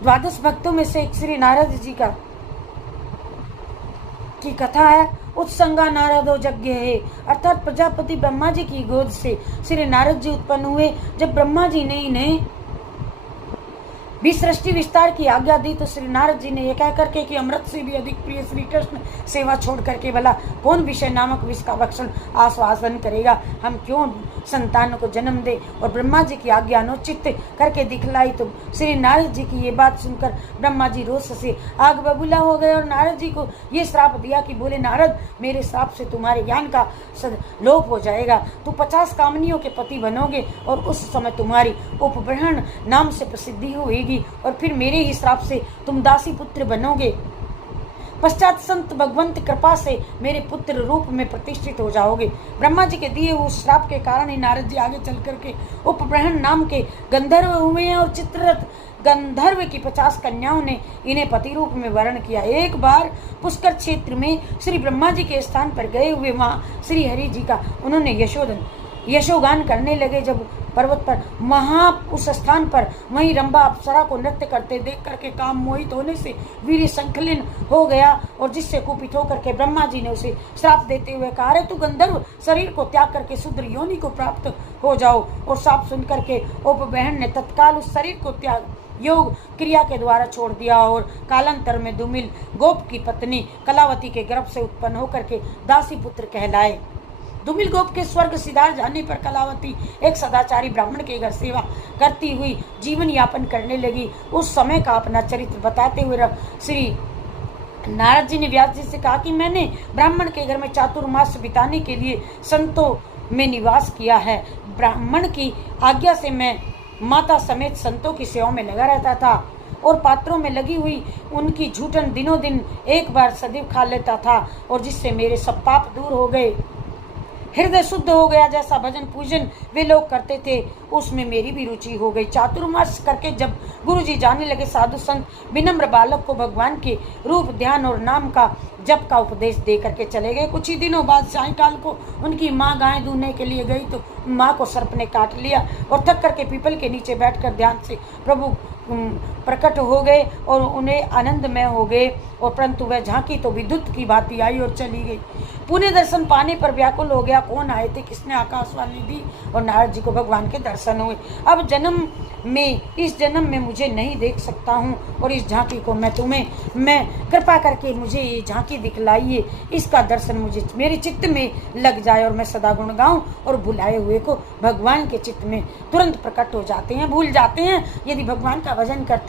द्वादश भक्तों में से एक श्री नारद जी की कथा है। उत्संगा नारदो यज्ञ है, अर्थात प्रजापति ब्रह्मा जी की गोद से श्री नारद जी उत्पन्न हुए। जब ब्रह्मा जी ने इन्हें भी सृष्टि विस्तार की आज्ञा दी तो श्री नारद जी ने यह कह करके कि अमृत से भी अधिक प्रिय श्री कृष्ण सेवा छोड़ करके भला कौन विषय नामक विष का भक्षण आस्वादन करेगा, हम क्यों संतान को जन्म दे। और ब्रह्मा जी की आज्ञा अनुचित करके दिखलाई तो श्री नारद जी की ये बात सुनकर ब्रह्मा जी रोष से आग बबूला हो गए और नारद जी को ये श्राप दिया कि बोले नारद, मेरे श्राप से तुम्हारे ज्ञान का लोप हो जाएगा, तू 50 कामनियों के पति बनोगे और उस समय तुम्हारी उपब्रहण नाम से प्रसिद्धि होगी और फिर मेरे ही श्राप से तुम दासी पुत्र बनोगे। पश्चात संत भगवंत कृपा से मेरे पुत्र रूप में प्रतिष्ठित हो जाओगे। ब्रह्मा जी के दिए उस श्राप के कारण ही नारद जी आगे चल करके उपब्रहण नाम के गंधर्व हुए हैं और चित्ररथ गंधर्व की 50 कन्याओं ने इन्हें पति रूप में वर्ण किया। एक बार पुष्कर क्षेत्र में श्री ब्रह्मा जी के स्थान पर गए हुए वहाँ श्री हरि जी का उन्होंने यशोगान करने लगे। जब पर्वत पर उस स्थान पर वहीं रंभा अप्सरा को नृत्य करते देख करके काम मोहित होने से वीर संकलन हो गया और जिससे कुपित होकर के ब्रह्मा जी ने उसे श्राप देते हुए कहा, अरे तू गंधर्व शरीर को त्याग करके शूद्र योनि को प्राप्त हो जाओ। और श्राप सुन करके उपबहन ने तत्काल उस शरीर को त्याग योग क्रिया के द्वारा छोड़ दिया और कालांतर में दुमिल गोप की पत्नी कलावती के गर्भ से उत्पन्न होकर के दासी पुत्र कहलाए। दुमिल गोप के स्वर्ग सिधार जाने पर कलावती एक सदाचारी ब्राह्मण के घर सेवा करती हुई जीवन यापन करने लगी। उस समय का अपना चरित्र बताते हुए श्री नारद जी ने व्यास जी से कहा कि मैंने ब्राह्मण के घर में चातुर्मास बिताने के लिए संतों में निवास किया है। ब्राह्मण की आज्ञा से मैं माता समेत संतों की सेवा में लगा रहता था और पात्रों में लगी हुई उनकी झूठन दिनों दिन एक बार सदैव खा लेता था और जिससे मेरे सब पाप दूर हो गए, हृदय शुद्ध हो गया। जैसा भजन पूजन वे लोग करते थे उसमें मेरी भी रुचि हो गई। चातुर्मास करके जब गुरुजी जाने लगे, साधु संत विनम्र बालक को भगवान के रूप ध्यान और नाम का जप का उपदेश दे करके चले गए। कुछ ही दिनों बाद सायंकाल को उनकी माँ गाय दूहने के लिए गई तो माँ को सर्प ने काट लिया और थक करके पीपल के नीचे बैठकर ध्यान से प्रभु प्रकट हो गए और उन्हें आनंदमय हो गए। और परंतु वह झांकी तो विद्युत की भांति आई और चली गई। पुण्य दर्शन पाने पर व्याकुल हो गया, कौन आए थे, किसने आकाशवाणी दी, और नारद जी को भगवान के दर्शन हुए। अब इस जन्म में मुझे नहीं देख सकता हूँ और इस झांकी को मैं कृपा करके मुझे ये झांकी दिखलाइए, इसका दर्शन मुझे मेरे चित्त में लग जाए और मैं सदा गुण गाऊं और भुलाए हुए को भगवान के चित्त में तुरंत प्रकट हो जाते हैं, भूल जाते हैं। यदि भगवान का भजन करते